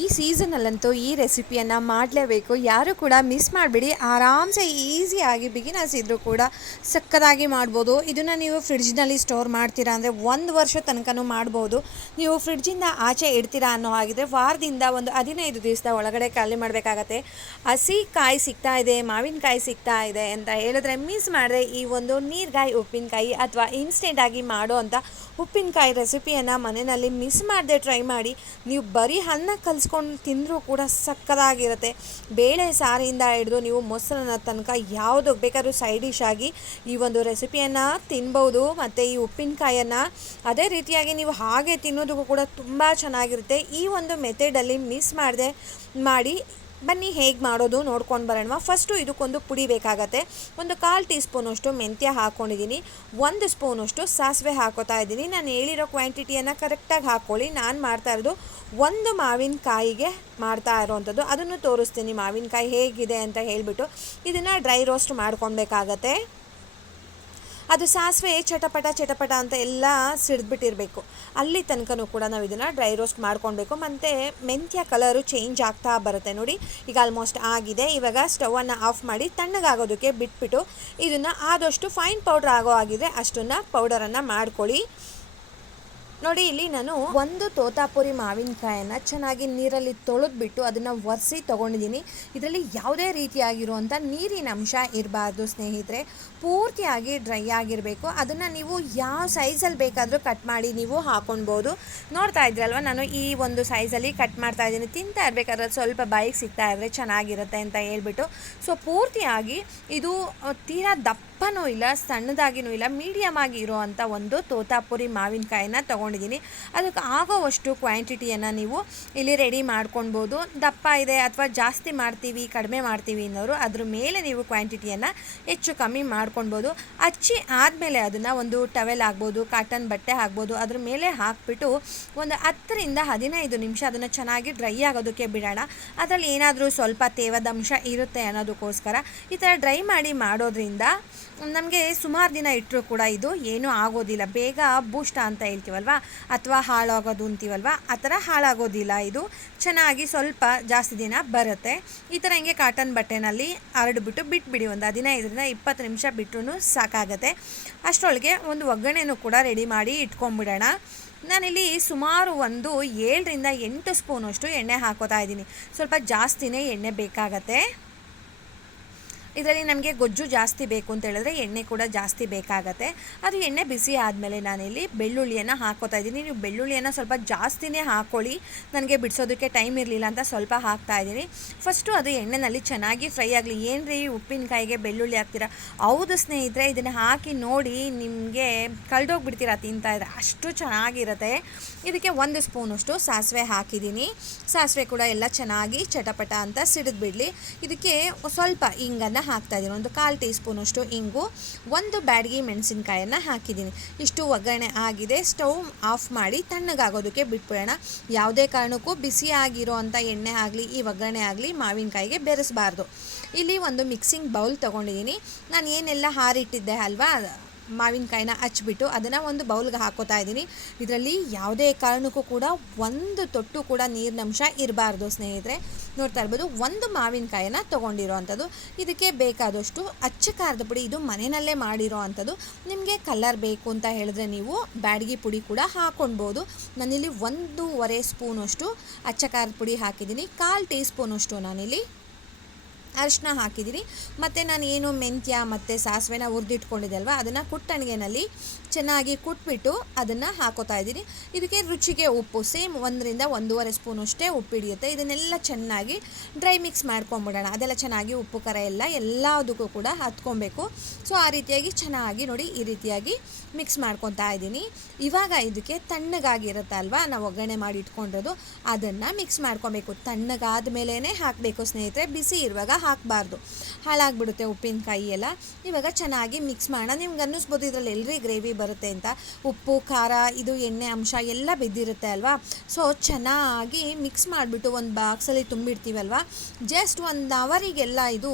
ಈ ಸೀಸನಲ್ಲಂತೂ ಈ ರೆಸಿಪಿಯನ್ನು ಮಾಡಲೇಬೇಕು. ಯಾರು ಕೂಡ ಮಿಸ್ ಮಾಡಬೇಡಿ. ಆರಾಮ್ಸೆ ಈಸಿಯಾಗಿ ಬಿಗಿನರ್ಸ್ ಇದ್ದರೂ ಕೂಡ ಸಕ್ಕದಾಗಿ ಮಾಡ್ಬೋದು. ಇದನ್ನು ನೀವು ಫ್ರಿಡ್ಜ್ನಲ್ಲಿ ಸ್ಟೋರ್ ಮಾಡ್ತೀರಾ ಅಂದರೆ ಒಂದು ವರ್ಷ ತನಕನೂ ಮಾಡ್ಬೋದು. ನೀವು ಫ್ರಿಡ್ಜಿಂದ ಆಚೆ ಇಡ್ತೀರಾ ಅನ್ನೋ ಹಾಗಿದ್ರೆ ವಾರದಿಂದ ಒಂದು ಹದಿನೈದು ದಿವಸದ ಒಳಗಡೆ ಖಾಲಿ ಮಾಡಬೇಕಾಗತ್ತೆ. ಹಸಿ ಕಾಯಿ ಸಿಗ್ತಾ ಇದೆ ಮಾವಿನಕಾಯಿ ಸಿಗ್ತಾ ಇದೆ ಅಂತ ಹೇಳಿದ್ರೆ ಮಿಸ್ ಮಾಡಿದ್ರೆ ಈ ಒಂದು ನೀರ್ಗಾಯಿ, ಉಪ್ಪಿನಕಾಯಿ ಅಥವಾ ಇನ್ಸ್ಟೆಂಟಾಗಿ ಮಾಡೋ ಅಂಥ ಉಪ್ಪಿನಕಾಯಿ ರೆಸಿಪಿಯನ್ನು ಮನೆಯಲ್ಲಿ ಮಿಸ್ ಮಾಡದೆ ಟ್ರೈ ಮಾಡಿ. ನೀವು ಬರೀ ಅನ್ನ ಕಲಿಸ್ಕೊಂಡು ತಿಂದರೂ ಕೂಡ ಸಕ್ಕದಾಗಿರುತ್ತೆ. ಬೇಳೆ ಸಾರಿಯಿಂದ ಹಿಡಿದು ನೀವು ಮೊಸರನ್ನ ತನಕ ಯಾವುದು ಬೇಕಾದ್ರೂ ಸೈಡ್ ಡಿಶ್ ಆಗಿ ಈ ಒಂದು ರೆಸಿಪಿಯನ್ನು ತಿನ್ಬೋದು. ಮತ್ತು ಈ ಉಪ್ಪಿನಕಾಯನ್ನು ಅದೇ ರೀತಿಯಾಗಿ ನೀವು ಹಾಗೆ ತಿನ್ನೋದಕ್ಕೂ ಕೂಡ ತುಂಬ ಚೆನ್ನಾಗಿರುತ್ತೆ. ಈ ಒಂದು ಮೆಥಡಲ್ಲಿ ಮಿಸ್ ಮಾಡದೆ, ಮಾಡಿ ಬನ್ನಿ ಹೇಗೆ ಮಾಡೋದು ನೋಡ್ಕೊಂಡು ಬರೋಣ ಫಸ್ಟು ಇದಕ್ಕೊಂದು ಪುಡಿ ಬೇಕಾಗತ್ತೆ. ಒಂದು ಕಾಲು ಟೀ ಸ್ಪೂನಷ್ಟು ಮೆಂತ್ಯ ಹಾಕ್ಕೊಂಡಿದ್ದೀನಿ ಒಂದು ಸ್ಪೂನಷ್ಟು ಸಾಸಿವೆ ಹಾಕೋತಾ ಇದ್ದೀನಿ. ನಾನು ಹೇಳಿರೋ ಕ್ವಾಂಟಿಟಿಯನ್ನು ಕರೆಕ್ಟಾಗಿ ಹಾಕ್ಕೊಳ್ಳಿ ನಾನು ಮಾಡ್ತಾ ಇರೋದು ಒಂದು ಮಾವಿನಕಾಯಿಗೆ ಮಾಡ್ತಾ ಇರೋವಂಥದ್ದು ಅದನ್ನು ತೋರಿಸ್ತೀನಿ ಮಾವಿನಕಾಯಿ ಹೇಗಿದೆ ಅಂತ ಹೇಳಿಬಿಟ್ಟು. ಇದನ್ನು ಡ್ರೈ ರೋಸ್ಟ್ ಮಾಡ್ಕೊಳ್ಬೇಕಾಗತ್ತೆ. ಅದು ಸಾಸಿವೆ ಚಟಪಟ ಚಟಪಟ ಅಂತ ಎಲ್ಲ ಸಿಡಿದ್ಬಿಟ್ಟಿರಬೇಕು. ಅಲ್ಲಿ ತನಕನೂ ಕೂಡ ನಾವು ಇದನ್ನು ಡ್ರೈ ರೋಸ್ಟ್ ಮಾಡ್ಕೊಳ್ಬೇಕು ಮತ್ತು ಮೆಂತ್ಯ ಕಲರು ಚೇಂಜ್ ಆಗ್ತಾ ಬರುತ್ತೆ ನೋಡಿ. ಈಗ ಆಲ್ಮೋಸ್ಟ್ ಆಗಿದೆ. ಇವಾಗ ಸ್ಟವನ್ನು ಆಫ್ ಮಾಡಿ ತಣ್ಣಗಾಗೋದಕ್ಕೆ ಬಿಟ್ಬಿಟ್ಟು ಇದನ್ನು ಆದಷ್ಟು ಫೈನ್ ಪೌಡ್ರ್ ಆಗೋ ಆಗಿದೆ ಅಷ್ಟನ್ನು ಪೌಡರನ್ನು ಮಾಡ್ಕೊಳ್ಳಿ. ನೋಡಿ, ಇಲ್ಲಿ ನಾನು ಒಂದು ತೋತಾಪುರಿ ಮಾವಿನಕಾಯನ್ನ ಚೆನ್ನಾಗಿ ನೀರಲ್ಲಿ ತೊಳೆದ್ಬಿಟ್ಟು ಅದನ್ನು ಒರೆಸಿ ತೊಗೊಂಡಿದ್ದೀನಿ. ಇದರಲ್ಲಿ ಯಾವುದೇ ರೀತಿಯಾಗಿರುವಂಥ ನೀರಿನ ಅಂಶ ಇರಬಾರ್ದು ಸ್ನೇಹಿತರೆ. ಪೂರ್ತಿಯಾಗಿ ಡ್ರೈ ಆಗಿರಬೇಕು. ಅದನ್ನು ನೀವು ಯಾವ ಸೈಜಲ್ಲಿ ಬೇಕಾದರೂ ಕಟ್ ಮಾಡಿ ನೀವು ಹಾಕೊಳ್ಬೋದು ನೋಡ್ತಾ ಇದ್ರಲ್ವ, ನಾನು ಈ ಒಂದು ಸೈಜಲ್ಲಿ ಕಟ್ ಮಾಡ್ತಾ ಇದ್ದೀನಿ. ತಿಂತಾ ಇರಬೇಕಾದ್ರೆ ಸ್ವಲ್ಪ ಬಾಯಿಗೆ ಸಿಗ್ತಾ ಇದ್ರೆ ಚೆನ್ನಾಗಿರುತ್ತೆ ಅಂತ ಹೇಳ್ಬಿಟ್ಟು. ಸೊ ಪೂರ್ತಿಯಾಗಿ ಇದು ತೀರಾ ತೀರಾ ದಪ್ಪನೂ ಇಲ್ಲ, ಸಣ್ಣದಾಗಿನೂ ಇಲ್ಲ ಮೀಡಿಯಮ್ ಆಗಿ ಇರುವಂಥ ಒಂದು ತೋತಾಪುರಿ ಮಾವಿನಕಾಯಿನ ತೊಗೊಂಡಿದ್ದೀನಿ. ಅದಕ್ಕೆ ಆಗೋವಷ್ಟು ಕ್ವಾಂಟಿಟಿಯನ್ನು ನೀವು ಇಲ್ಲಿ ರೆಡಿ ಮಾಡ್ಕೊಳ್ಬೋದು. ದಪ್ಪ ಇದೆ ಅಥವಾ ಜಾಸ್ತಿ ಮಾಡ್ತೀವಿ, ಕಡಿಮೆ ಮಾಡ್ತೀವಿ ಅನ್ನೋರು ಅದ್ರ ಮೇಲೆ ನೀವು ಕ್ವಾಂಟಿಟಿಯನ್ನು ಹೆಚ್ಚು ಕಮ್ಮಿ ಮಾಡ್ಕೊಳ್ಬೋದು. ಹಚ್ಚಿ ಆದಮೇಲೆ ಅದನ್ನು ಒಂದು ಟವೆಲ್ ಆಗ್ಬೋದು, ಕಾಟನ್ ಬಟ್ಟೆ ಆಗ್ಬೋದು, ಅದ್ರ ಮೇಲೆ ಹಾಕ್ಬಿಟ್ಟು ಒಂದು ಹತ್ತರಿಂದ ಹದಿನೈದು ನಿಮಿಷ ಅದನ್ನು ಚೆನ್ನಾಗಿ ಡ್ರೈ ಆಗೋದಕ್ಕೆ ಬಿಡೋಣ. ಅದರಲ್ಲಿ ಏನಾದರೂ ಸ್ವಲ್ಪ ತೇವದಂಶ ಇರುತ್ತೆ ಅನ್ನೋದಕ್ಕೋಸ್ಕರ ಈ ಥರ ಡ್ರೈ ಮಾಡಿ ಮಾಡೋದ್ರಿಂದ ನಮಗೆ ಸುಮಾರು ದಿನ ಇಟ್ಟರೂ ಕೂಡ ಇದು. ಏನೂ ಆಗೋದಿಲ್ಲ. ಬೇಗ ಬೂಷ್ಟ ಅಂತ ಹೇಳ್ತೀವಲ್ವ? ಅಥವಾ ಹಾಳಾಗೋದು ಅಂತೀವಲ್ವ? ಆ ಥರ ಹಾಳಾಗೋದಿಲ್ಲ ಇದು. ಚೆನ್ನಾಗಿ ಸ್ವಲ್ಪ ಜಾಸ್ತಿ ದಿನ ಬರುತ್ತೆ. ಈ ಥರ ಹಿಂಗೆ ಕಾಟನ್ ಬಟ್ಟೆನಲ್ಲಿ ಹರಡ್ಬಿಟ್ಟು ಬಿಟ್ಬಿಡಿ. ಒಂದು ಹದಿನೈದರಿಂದ ಇಪ್ಪತ್ತು ನಿಮಿಷ ಬಿಟ್ಟರೂ ಸಾಕಾಗತ್ತೆ. ಅಷ್ಟರೊಳಗೆ ಒಂದು ಒಗ್ಗರಣೆನೂ ಕೂಡ ರೆಡಿ ಮಾಡಿ ಇಟ್ಕೊಂಡ್ಬಿಡೋಣ ನಾನಿಲ್ಲಿ ಸುಮಾರು ಒಂದು ಏಳರಿಂದ ಎಂಟು ಸ್ಪೂನಷ್ಟು ಎಣ್ಣೆ ಹಾಕೋತಾ ಇದ್ದೀನಿ. ಸ್ವಲ್ಪ ಜಾಸ್ತಿನೇ ಎಣ್ಣೆ ಬೇಕಾಗತ್ತೆ. ಇದರಲ್ಲಿ ನಮಗೆ ಗೊಜ್ಜು ಜಾಸ್ತಿ ಬೇಕು ಅಂತ ಹೇಳಿದ್ರೆ ಎಣ್ಣೆ ಕೂಡ ಜಾಸ್ತಿ ಬೇಕಾಗತ್ತೆ. ಅದು ಎಣ್ಣೆ ಬಿಸಿ ಆದಮೇಲೆ ನಾನಿಲ್ಲಿ ಬೆಳ್ಳುಳ್ಳಿಯನ್ನು ಹಾಕೋತಾ ಇದ್ದೀನಿ. ನೀವು ಬೆಳ್ಳುಳ್ಳಿಯನ್ನು ಸ್ವಲ್ಪ ಜಾಸ್ತಿನೇ ಹಾಕ್ಕೊಳ್ಳಿ ನನಗೆ ಬಿಡಿಸೋದಕ್ಕೆ ಟೈಮ್ ಇರಲಿಲ್ಲ ಅಂತ ಸ್ವಲ್ಪ ಹಾಕ್ತಾ ಇದ್ದೀನಿ. ಫಸ್ಟು ಅದು ಎಣ್ಣೆನಲ್ಲಿ ಚೆನ್ನಾಗಿ ಫ್ರೈ ಆಗಲಿ. ಏನು ರೀ ಉಪ್ಪಿನಕಾಯಿಗೆ ಬೆಳ್ಳುಳ್ಳಿ ಹಾಕ್ತೀರಾ? ಹೌದು ಸ್ನೇಹಿತರೆ, ಇದನ್ನು ಹಾಕಿ ನೋಡಿ ನಿಮಗೆ ಕಳೆದೋಗ್ಬಿಡ್ತೀರಾ, ತಿಂತಾ ಇದ್ರೆ. ಅಷ್ಟು ಚೆನ್ನಾಗಿರುತ್ತೆ. ಇದಕ್ಕೆ ಒಂದು ಸ್ಪೂನಷ್ಟು ಸಾಸಿವೆ ಹಾಕಿದ್ದೀನಿ. ಸಾಸಿವೆ ಕೂಡ ಎಲ್ಲ ಚೆನ್ನಾಗಿ ಚಟಪಟ ಅಂತ ಸಿಡಿದ್ಬಿಡಲಿ. ಇದಕ್ಕೆ ಸ್ವಲ್ಪ ಹಿಂಗನ್ನು ಹಾಕ್ತಾ ಇದ್ದೀನಿ ಒಂದು ಕಾಲು ಟೀ ಸ್ಪೂನಷ್ಟು ಇಂಗು, ಒಂದು ಬ್ಯಾಡಗಿ ಮೆಣಸಿನ್ಕಾಯನ್ನು ಹಾಕಿದ್ದೀನಿ. ಇಷ್ಟು ಒಗ್ಗರಣೆ ಆಗಿದೆ, ಸ್ಟವ್ ಆಫ್ ಮಾಡಿ ತಣ್ಣಗಾಗೋದಕ್ಕೆ ಬಿಟ್ಬಿಡೋಣ. ಯಾವುದೇ ಕಾರಣಕ್ಕೂ ಬಿಸಿ ಆಗಿರೋ ಎಣ್ಣೆ ಆಗಲಿ, ಈ ಒಗ್ಗರಣೆ ಆಗಲಿ ಮಾವಿನಕಾಯಿಗೆ ಬೆರೆಸಬಾರ್ದು. ಇಲ್ಲಿ ಒಂದು ಮಿಕ್ಸಿಂಗ್ ಬೌಲ್ ತೊಗೊಂಡಿದ್ದೀನಿ. ನಾನು ಏನೆಲ್ಲ ಹಾರಿಟ್ಟಿದ್ದೆ ಅಲ್ವಾ? ಮಾವಿನಕಾಯಿನ ಹಚ್ಬಿಟ್ಟು ಅದನ್ನು ಒಂದು ಬೌಲ್ಗೆ ಹಾಕೋತಾ ಇದ್ದೀನಿ. ಇದರಲ್ಲಿ ಯಾವುದೇ ಕಾರಣಕ್ಕೂ ಕೂಡ ಒಂದು ತೊಟ್ಟು ಕೂಡ ನೀರಿನಂಶ ಇರಬಾರ್ದು ಸ್ನೇಹಿತರೆ. ನೋಡ್ತಾ ಇರ್ಬೋದು, ಒಂದು ಮಾವಿನಕಾಯಿನ ತೊಗೊಂಡಿರೋ ಅಂಥದ್ದು ಇದಕ್ಕೆ ಬೇಕಾದಷ್ಟು ಅಚ್ಚ ಖಾರದ ಪುಡಿ ಇದು ಮನೆಯಲ್ಲೇ ಮಾಡಿರೋ ಅಂಥದ್ದು. ನಿಮಗೆ ಕಲರ್ ಬೇಕು ಅಂತ ಹೇಳಿದ್ರೆ ನೀವು ಬ್ಯಾಡಗಿ ಪುಡಿ ಕೂಡ ಹಾಕೊಳ್ಬೋದು ನಾನಿಲ್ಲಿ ಒಂದೂವರೆ ಸ್ಪೂನಷ್ಟು ಅಚ್ಚ ಖಾರದ ಪುಡಿ ಹಾಕಿದ್ದೀನಿ. ಕಾಲು ಟೀ ಸ್ಪೂನಷ್ಟು ನಾನಿಲ್ಲಿ ಅರಿಶಿನ ಹಾಕಿದ್ದೀನಿ ಮತ್ತು ನಾನು ಏನು ಮೆಂತ್ಯ ಮತ್ತು ಸಾಸಿವೆನ ಹುರಿದಿಟ್ಕೊಂಡಿದ್ದೆ ಅಲ್ವಾ? ಅದನ್ನು ಕುಟ್ಟಣಿಗೆನಲ್ಲಿ ಚೆನ್ನಾಗಿ ಕುಟ್ಬಿಟ್ಟು ಅದನ್ನು ಹಾಕೋತಾ ಇದ್ದೀನಿ. ಇದಕ್ಕೆ ರುಚಿಗೆ ಉಪ್ಪು, ಸೇಮ್ ಒಂದರಿಂದ ಒಂದೂವರೆ ಸ್ಪೂನ್ ಅಷ್ಟೇ ಉಪ್ಪು ಹಿಡಿಯುತ್ತೆ. ಇದನ್ನೆಲ್ಲ ಚೆನ್ನಾಗಿ ಡ್ರೈ ಮಿಕ್ಸ್ ಮಾಡ್ಕೊಂಬಿಡೋಣ. ಅದೆಲ್ಲ ಚೆನ್ನಾಗಿ ಉಪ್ಪು, ಖಾರ ಎಲ್ಲ ಎಲ್ಲದಕ್ಕೂ ಕೂಡ ಹತ್ಕೊಬೇಕು. ಸೊ, ಆ ರೀತಿಯಾಗಿ ಚೆನ್ನಾಗಿ ನೋಡಿ ಈ ರೀತಿಯಾಗಿ ಮಿಕ್ಸ್ ಮಾಡ್ಕೊತಾ ಇದ್ದೀನಿ. ಇವಾಗ ಇದಕ್ಕೆ ತಣ್ಣಗಾಗಿರುತ್ತೆ ಅಲ್ವಾ ನಾವು ಒಗ್ಗರಣೆ ಮಾಡಿ ಇಟ್ಕೊಂಡಿರೋದು. ಅದನ್ನು ಮಿಕ್ಸ್ ಮಾಡ್ಕೊಬೇಕು. ತಣ್ಣಗಾದ ಮೇಲೇ ಹಾಕಬೇಕು ಸ್ನೇಹಿತರೆ. ಬಿಸಿ ಇರುವಾಗ ಹಾಕಬಾರ್ದು. ಹಾಳಾಗ್ಬಿಡುತ್ತೆ ಉಪ್ಪಿನಕಾಯಿ ಎಲ್ಲ. ಇವಾಗ ಚೆನ್ನಾಗಿ ಮಿಕ್ಸ್ ಮಾಡೋಣ. ನಿಮ್ಗೆ ಅನ್ನಿಸ್ಬೋದು ಇದರಲ್ಲಿ ಎಲ್ಲರಿ ಗ್ರೇವಿ ಬರುತ್ತೆ ಅಂತ. ಉಪ್ಪು, ಖಾರ, ಇದು ಎಣ್ಣೆ, ಅಂಶ ಎಲ್ಲ ಬಿದ್ದಿರುತ್ತೆ ಅಲ್ವಾ? ಸೊ ಚೆನ್ನಾಗಿ ಮಿಕ್ಸ್ ಮಾಡಿಬಿಟ್ಟು ಒಂದು ಬಾಕ್ಸಲ್ಲಿ ತುಂಬಿಡ್ತೀವಲ್ವ ಜಸ್ಟ್ ಒಂದು ಅವರಿಗೆಲ್ಲ ಇದು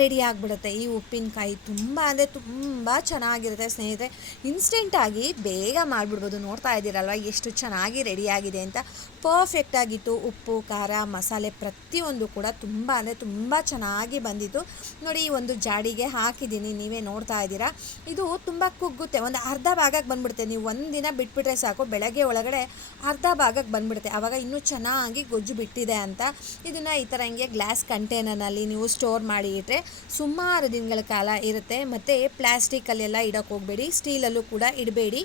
ರೆಡಿ ಆಗಿಬಿಡುತ್ತೆ. ಈ ಉಪ್ಪಿನಕಾಯಿ ತುಂಬ ಅಂದರೆ ತುಂಬ ಚೆನ್ನಾಗಿರುತ್ತೆ ಸ್ನೇಹಿತರೆ. ಇನ್ಸ್ಟೆಂಟಾಗಿ ಬೇಗ ಮಾಡಿಬಿಡ್ಬೋದು. ನೋಡ್ತಾ ಇದ್ದೀರಲ್ವ ಎಷ್ಟು ಚೆನ್ನಾಗಿ ರೆಡಿಯಾಗಿದೆ ಅಂತ. ಪರ್ಫೆಕ್ಟಾಗಿತ್ತು ಉಪ್ಪು, ಖಾರ, ಮಸಾಲೆ ಪ್ರತಿಯೊಂದು ಕೂಡ ತುಂಬ ಅಂದರೆ ತುಂಬ ಚೆನ್ನಾಗಿ ಬಂದಿತ್ತು. ನೋಡಿ, ಈ ಒಂದು ಜಾಡಿಗೆ ಹಾಕಿದ್ದೀನಿ. ನೀವೇ ನೋಡ್ತಾ ಇದ್ದೀರಾ? ಇದು ತುಂಬ ಕುಗ್ಗುತ್ತೆ. ಒಂದು ಅರ್ಧ ಭಾಗಕ್ಕೆ ಬಂದ್ಬಿಡುತ್ತೆ. ನೀವು ಒಂದಿನ ಬಿಟ್ಬಿಟ್ರೆ ಸಾಕು, ಬೆಳಗ್ಗೆ ಒಳಗಡೆ ಅರ್ಧ ಭಾಗಕ್ಕೆ ಬಂದ್ಬಿಡುತ್ತೆ. ಆವಾಗ ಇನ್ನೂ ಚೆನ್ನಾಗಿ ಗೊಜ್ಜು ಬಿಟ್ಟಿದೆ ಅಂತ ಇದನ್ನು ಈ ಥರ ಹಿಂಗೆ ಗ್ಲಾಸ್ ಕಂಟೈನರ್ನಲ್ಲಿ ನೀವು ಸ್ಟೋರ್ ಮಾಡಿ ಇಟ್ಟರೆ ಸುಮಾರು ದಿನಗಳ ಕಾಲ ಇರುತ್ತೆ. ಮತ್ತು ಪ್ಲ್ಯಾಸ್ಟಿಕಲ್ಲೆಲ್ಲ ಇಡೋಕ್ಕೆ ಹೋಗಬೇಡಿ ಸ್ಟೀಲಲ್ಲೂ ಕೂಡ ಇಡಬೇಡಿ.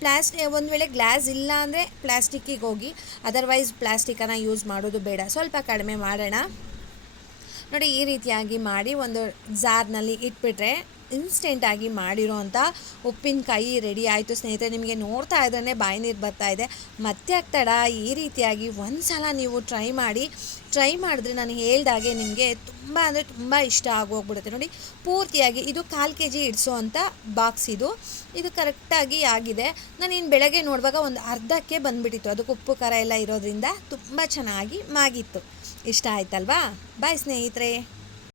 ಪ್ಲಾಸ್ಟಿ ಒಂದು ವೇಳೆ ಗ್ಲಾಸ್ ಇಲ್ಲ ಅಂದರೆ ಪ್ಲಾಸ್ಟಿಕ್ಕಿಗೆ ಹೋಗಿ ಅದರ್ವೈಸ್ ಪ್ಲ್ಯಾಸ್ಟಿಕನ್ನು ಯೂಸ್ ಮಾಡೋದು ಬೇಡ. ಸ್ವಲ್ಪ ಕಡಿಮೆ ಮಾಡೋಣ. ನೋಡಿ ಈ ರೀತಿಯಾಗಿ ಮಾಡಿ ಒಂದು ಜಾರ್ನಲ್ಲಿ ಇಟ್ಬಿಟ್ರೆ ಇನ್ಸ್ಟೆಂಟಾಗಿ ಮಾಡಿರೋ ಅಂಥ ಉಪ್ಪಿನಕಾಯಿ ರೆಡಿ ಆಯಿತು. ಸ್ನೇಹಿತರೆ, ನಿಮಗೆ ನೋಡ್ತಾ ಇದ್ರೆ ಬಾಯಿ ನೀರು ಬರ್ತಾ ಇದೆ. ಮತ್ತೆ ಆಗ್ತಡ ಈ ರೀತಿಯಾಗಿ ಒಂದು ಸಲ ನೀವು ಟ್ರೈ ಮಾಡಿ ಟ್ರೈ ಮಾಡಿದ್ರೆ ನಾನು ಹೇಳ್ದಾಗೆ ನಿಮಗೆ ತುಂಬ ಅಂದರೆ ತುಂಬ ಇಷ್ಟ ಆಗೋಗ್ಬಿಡುತ್ತೆ. ನೋಡಿ, ಪೂರ್ತಿಯಾಗಿ ಇದು ಕಾಲು ಕೆ ಜಿ ಇಡಿಸೋ ಅಂಥ ಬಾಕ್ಸ್ ಇದು. ಇದು ಕರೆಕ್ಟಾಗಿ ಆಗಿದೆ. ನಾನು ಇನ್ನು ಬೆಳಗ್ಗೆ ನೋಡುವಾಗ ಒಂದು ಅರ್ಧಕ್ಕೆ ಬಂದುಬಿಟ್ಟಿತ್ತು. ಅದಕ್ಕೆ ಉಪ್ಪು, ಖಾರ ಎಲ್ಲ ಇರೋದ್ರಿಂದ ತುಂಬ ಚೆನ್ನಾಗಿ ಮಾಗಿತ್ತು. ಇಷ್ಟ ಆಯ್ತಲ್ವಾ? ಬಾಯ್ ಸ್ನೇಹಿತರೆ.